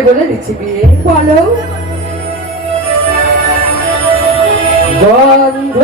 তোমায় বলে দিচ্ছি বিয়ে বলো। গন্ধ।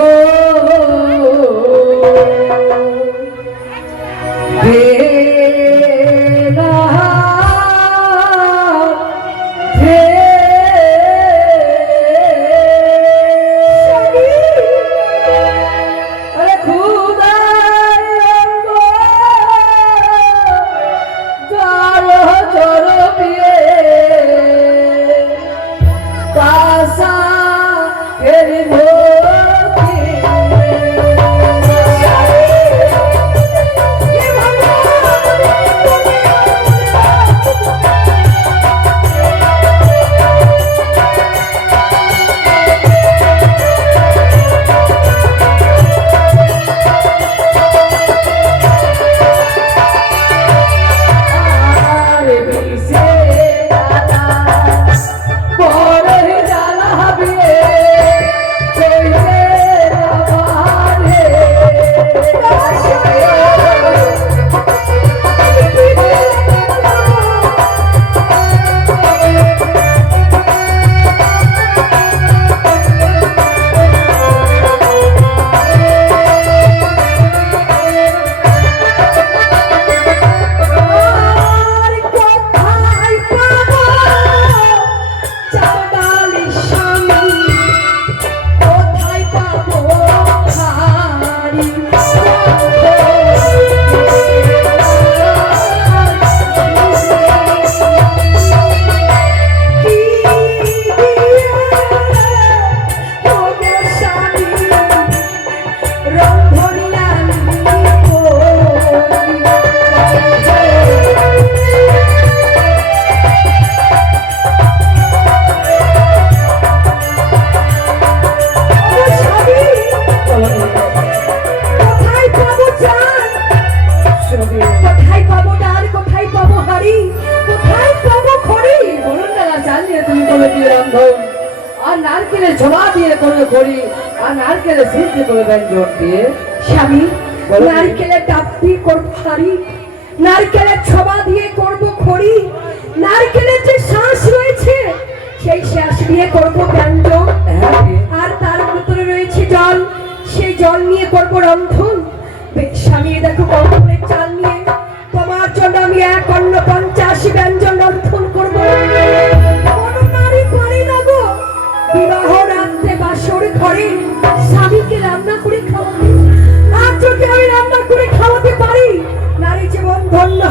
করবে খড়ি আর নারকেলের সিদ্ধ করে ব্যঞ্জন দিয়ে। স্বামী বলো। নারকেলের ডাব দিয়ে করব হাড়ি নারকেলের ছোবা দিয়ে করব খড়ি নারকেলের যে শ্বাস রয়েছে সেই শ্বাস দিয়ে করব ব্যঞ্জন হ্যাঁ বিয়ে। আর তার ভিতরে রয়েছে জল। সেই জল নিয়ে করব রন্ধন। স্বামী দেখো কর্পূরের চাল নিয়ে। তোমার জন্য আমি এক অন্য পঞ্চাশ ব্যঞ্জন রন্ধন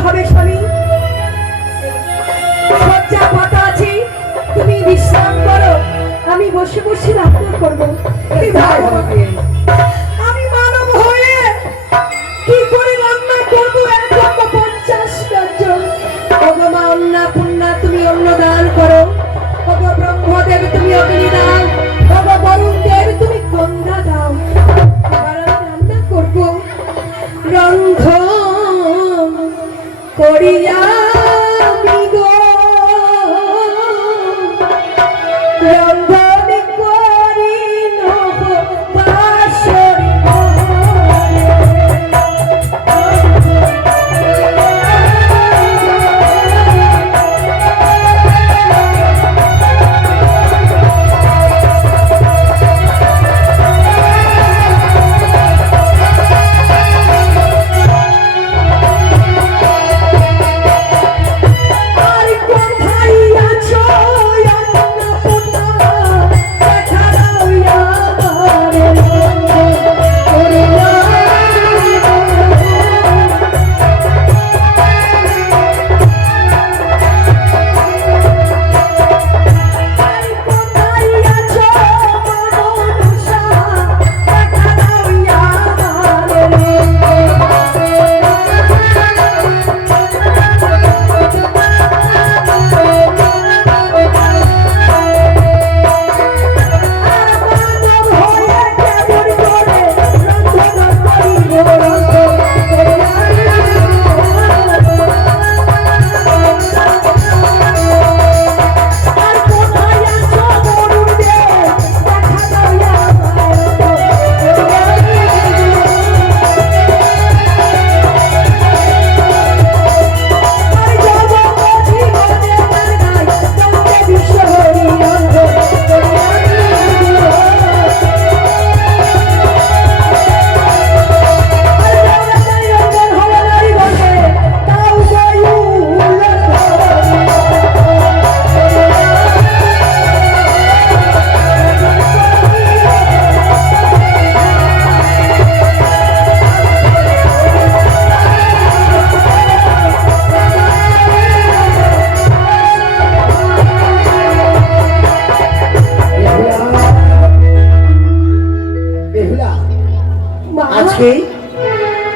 হবে স্বামী শয্যা পাতা আছে তুমি বিশ্রাম করো। আমি বসে বসে রান্না করব।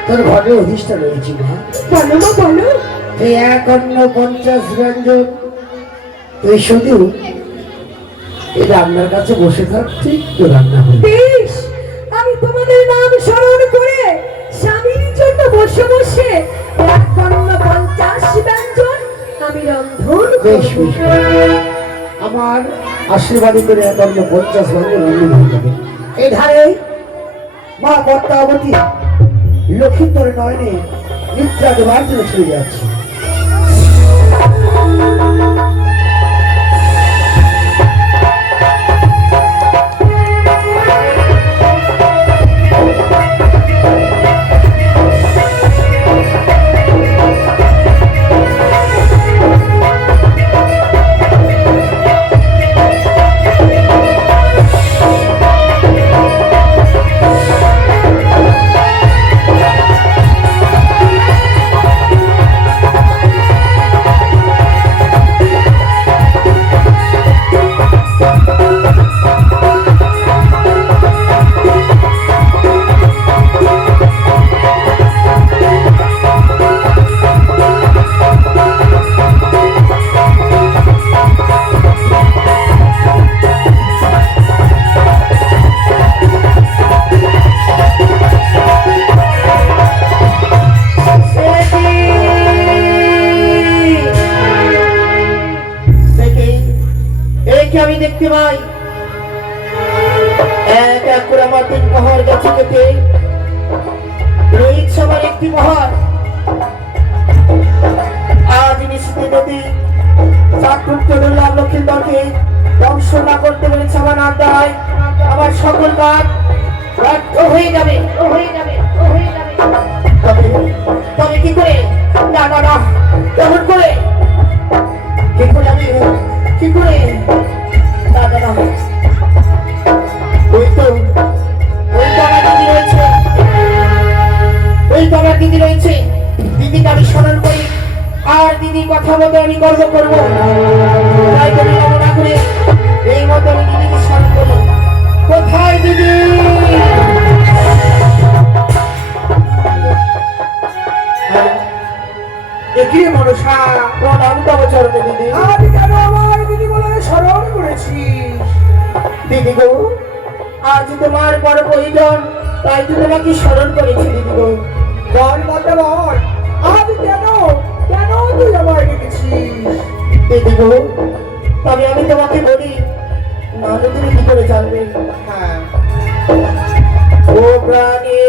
তোর ঘরে অধিষ্ঠা রয়েছি মা। বলো মা বলো। এই এক অন্য পঞ্চাশ ব্যঞ্জন। তুই শুধু এই রান্নার কাছে বসে থাক ঠিক তো রান্না হবে। বেশ আমি তোমাদের নাম স্মরণ করে স্বামীর জন্য বসে বসে এক পণ্য পঞ্চাশ ব্যঞ্জন আমি রন্ধন বেশ বেশ আমার আশীর্বাদী করে এক অন্য পঞ্চাশ ব্যঞ্জন রান্না হয়ে যাবে এই ধারে মা পদ্মাবতী লক্ষিত নয়নে নিদ্রা দেবার জন্য চলে যাচ্ছে। দেখতে পাই এক এক করে আমার তিন পাহাড় গেছে কেটে। রয়েছে আমার একটি পাহাড়। আজ নিশ্চিত নদী। চাকরুক্ত দুর্লভ লক্ষ্মীন্দরকে ধ্বংস না করতে পেরেছে আমার আড্ডায়। আমার সকল কাজ ব্যর্থ হয়ে যাবে হয়ে যাবে হয়ে যাবে। তবে তবে কি করে? না না না। কেমন করে? কি করে আমি কি করে? ওই তো দিদি রয়েছে দিদিকে আমি স্মরণ করি আর দিদি কথা মতো আমি গর্ব করব তাই দিদিকে স্মরণ করি কোথায় দিদি এগিয়ে মনসা প্রণাম তব চরণে দিদি আমি কেন আমার দিদি বলে, স্মরণ করেছিস দিদি গো। আজ তোমার বড় প্রয়োজন, তাই তো তোমাকে স্মরণ করেছি দিদি গো। বল মাতা বল, আজ কেন কেন তুই আমার ডেকেছিস? দিদি গো, তবে আমি তোমাকে বলি, নাহলে তুমি কি করে জানবে? হ্যাঁ। ও প্রাণী